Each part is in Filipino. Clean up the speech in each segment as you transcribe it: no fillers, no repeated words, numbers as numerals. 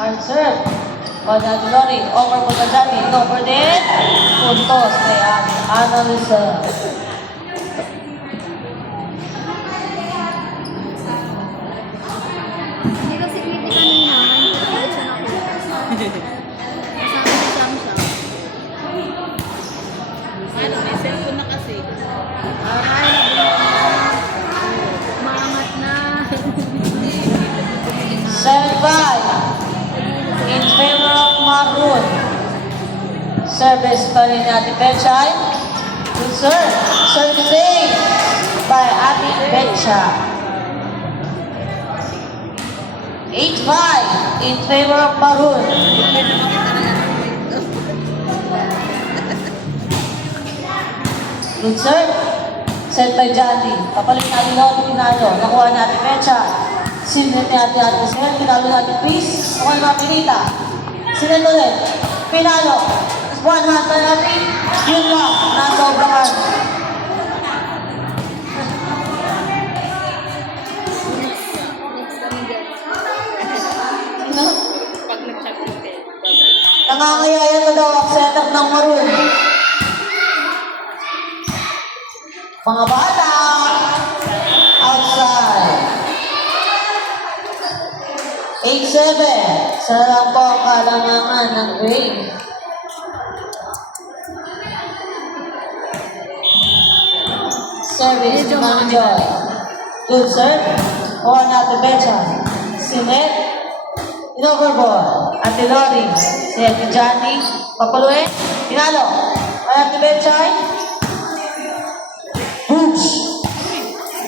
Hard serve. Wala ni Lori. Over po sa Johnny. Over din. Puntos kay Annalisa. Hindi kasi pwede kanina. Hindi siya nakuha. Kasama si Samsung. Ano, may cellphone na kasi. Ay, umangat na. 7-5. In favor of Maroon. Service pa rin ni Ate Bechay. Good serve. Servicing by Ate Becha. 8-5 in favor of Maroon. Good serve. Set by Johnny. Papalit natin Lolo Pinalo. Nakuha ni Ate Becha. Sinet ni Ate Sel. Pinalo natin please. Nakuha ni Mga Pinita. Sinet ulit. Pinalo. One hand na natin. Yun lang. Nasa obrahan. Next kami dyan. Pag nag-chat mo, Nangangayayan na daw ang setup ng Maroon. Mga bata. Outside. 8-7. Sarap po ang kalangangan ng grade. Service ni Mami Joy. Good serve. Kuha na Ate Becha. Sinet. In-overball. Ate Lori. Si Ate Johnny. Papaluin. Pinalo. Ay Ate Becha. Boosh.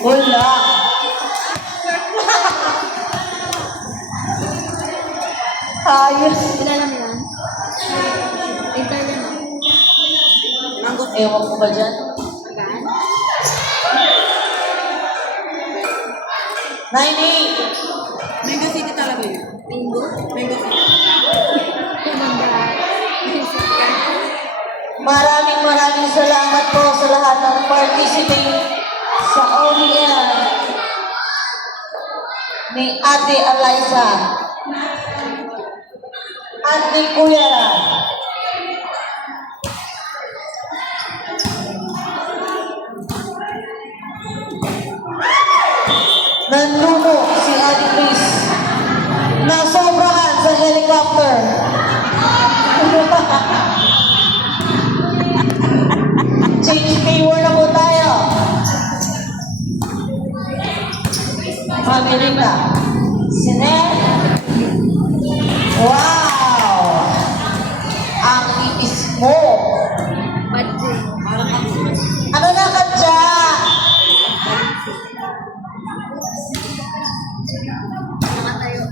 Wala. Ayos. Kilala mo yan? Italian mo. mango. Ewan ko ba dyan? Agan? 9-8. Mango City talaga yun. Bingo? Mango City. Tumanda. Maraming salamat po sa lahat ng participate sa OEM ni Ate Eliza at ni Kuya Ran. Nanlumo si Ate Chris na sobrahan sa helicopter. Change payword na po tayo. Mami Rita. Sinet. Wow! Ang ipis mo. Badge. Ano na ka dyan? Nakatayo.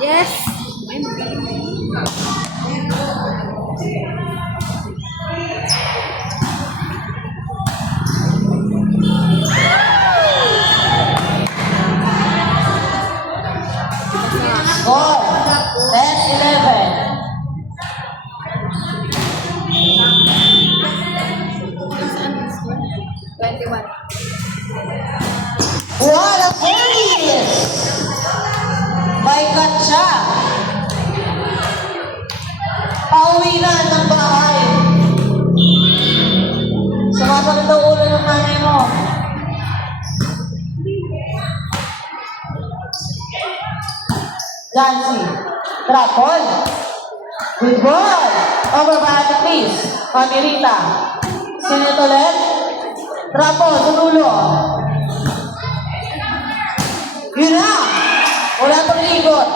Yes! Score. 10-11. What a service! By Katsa. Pauwi na ng bahay. Sumasakit ang ulo ng nanay mo. Jancy. Drop ball. Good ball. Over by Ate please. Pamirita. Sinet ulit. Drop ball. Tunulo. Yun na. Wala pang ikot.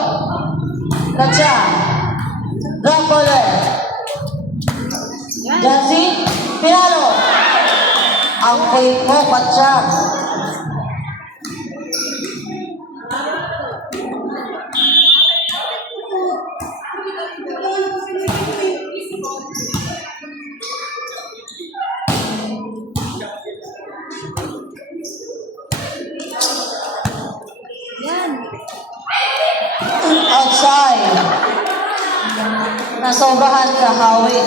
Katsa. Drop ball ulit. Jancy. Pinalo. Ang kulit mo, Katsa. Yan. Outside. Nasobrahan ka, Howie.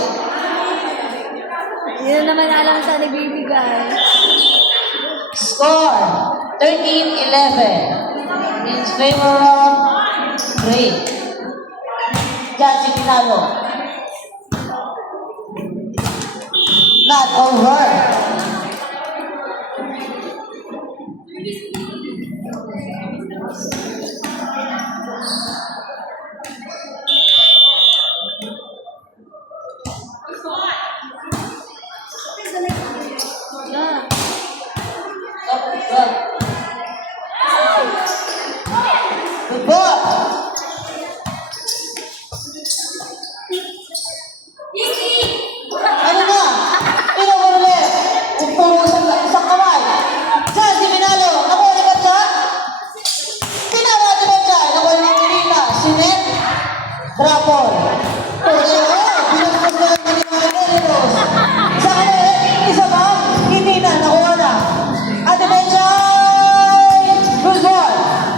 Yun naman alam sa nagbibigay. Score 13-11 in favor of Gray. Judge Pinalo. Not over. Yeah. Good ball. Ano na? Pinagululi. Puro isang kamay. Diyan, si Pinalo. Nakuha ni Katsa. Pinalo ni Katsa. Nakuha ni Mirina. Si Net. Drapol. Puso. Binastos na lang ni mga Genitos. Isa ka na. Isa ba? Hindi na. Nakuha na. Ate Betchay. Good ball.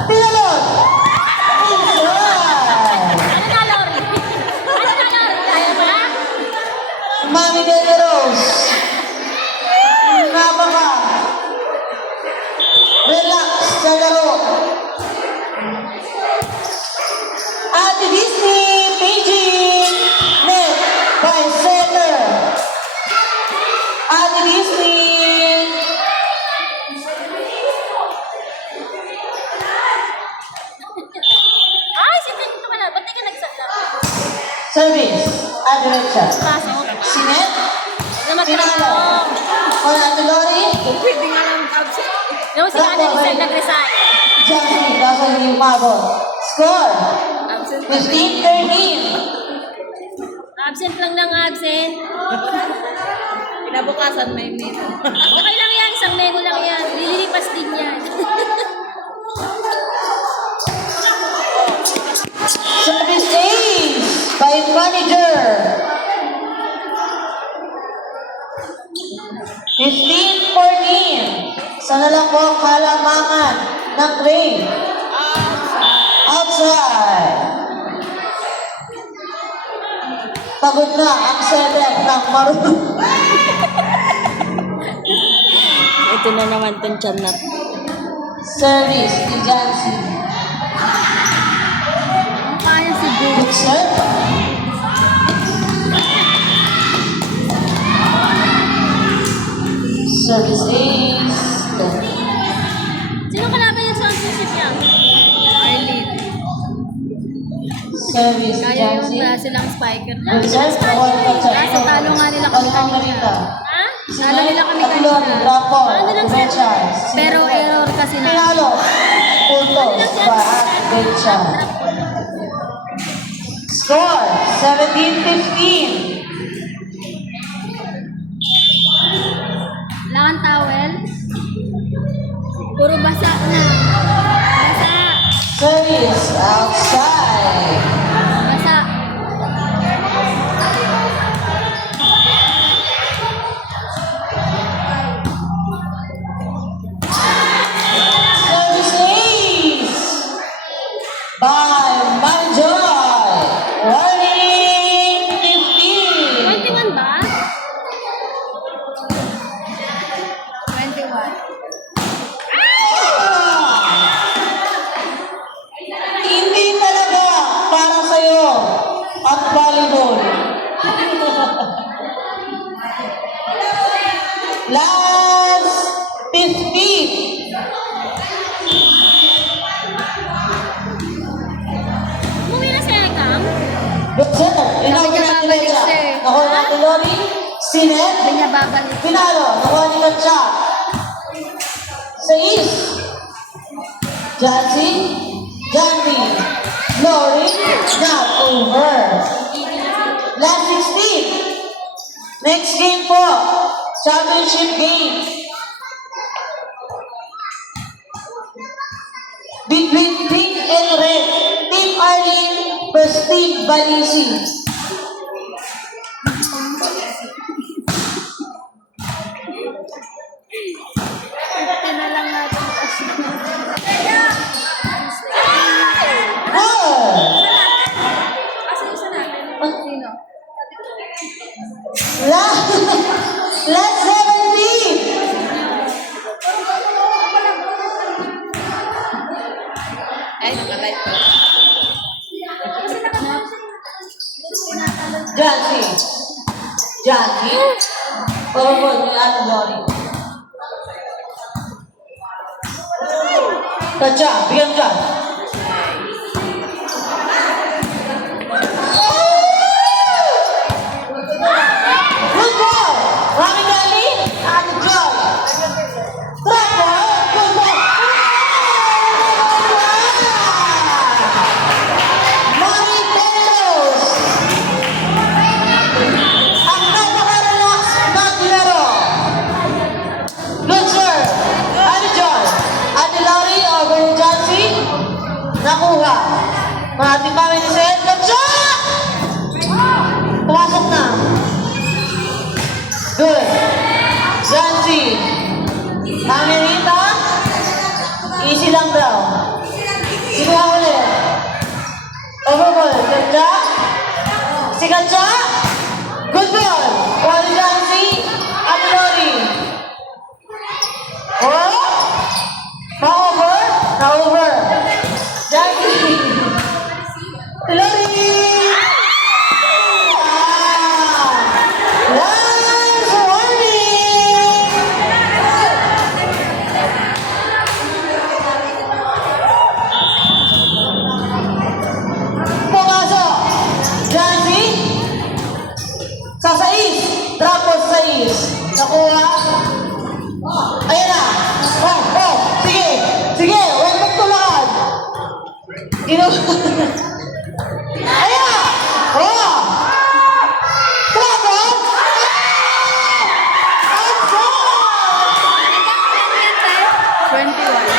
Pinalon. Inside. Ano na, Lori? Ano na, Lori? Kaya ba? Mami de Rose. Napaka. Relax sa laro. Ate Disney, paging net by center. Ate Disney. Ay, sinta ka na. Ba't di ka nagsakla? Service. Ate Recha. Pasok. Si Net. Naman Pinalo. O Ate Lori. Pwede nga lang absent. Yung si Ana Lisa nag-resign. Johnson. Kaso hindi umabot. Score. Absent. 15-13. Absent lang ng absent. Kinabukasan may memo. Okay lang yan. Isang memo lang yan. Lililipas din yan. Service ace by manager. 15-14. Sana lang po ang kalamangan ng Gray. Outside. Pagod na ang setter ng Maroon. Ito na naman itong tiyan na. Service ni Jancy. Kaya si Boo. Good serve. Service ace. Sino kalaban yung championship niya? Arlene. Service Kaya yung Jancy. klase lang spiker. Good serve. Kaso talo nga nila kami kanina. Ha? Talo nila kami kanina. Ano lang siya? Pero error kasi na. Pinalo. Puntos pa at Becha. Score 17-15. Wala kang towel? Puro basa na. Basa. Service outside. Basa. Service ace by Manjoy. Warning 15. 21 ba? 21. Hindi talaga para sa'yo ang volleyball. Last 15. Umuwi na si Ekam? Good serve. Inawag niya natin babalik siya. siya eh. Nakuha natin Lori. Sinet. Hindi niya babalik. Pinalo. Nakuha ni Katsa. Sa East. Jancy. Jandy. Lori. Not over. Last 16. Next game po. Championship game. Between pink and red. Team Arlene versus Team Balisi. Ito na lang natin kasi. Goal! Kasi isa natin. Sino? Last 17. Ay, naka-live pa. Jancy. Jancy. Pababon ni Ate Lori. Tadya, bigyan ka. Good ball! Rami Gali, Ate Joy. Trapo, good ball. Mami Telos. Ang napakarelax maglaro. Good serve. Ate Joy. Ate Lori over ni Jancy. Nakuha. Mahating kami ni Seth. Good shot! Pumasok na. Good. Jancy. Amirita. Easy lang daw. Sinuha ulit. Overball. Ganda. Si Katja. Good ball. Wali Jancy. Ate Lori. Oh. Ma-over. Na-over. Jancy. Lori. Last warning. Pumasok. Jancy. Sa 6. Drop po sa 6. Nakuha. Ayan na. Oh, oh. Sige. Sige. Huwag magtulad. Ayan. Oh. Drop po. Outside. 21.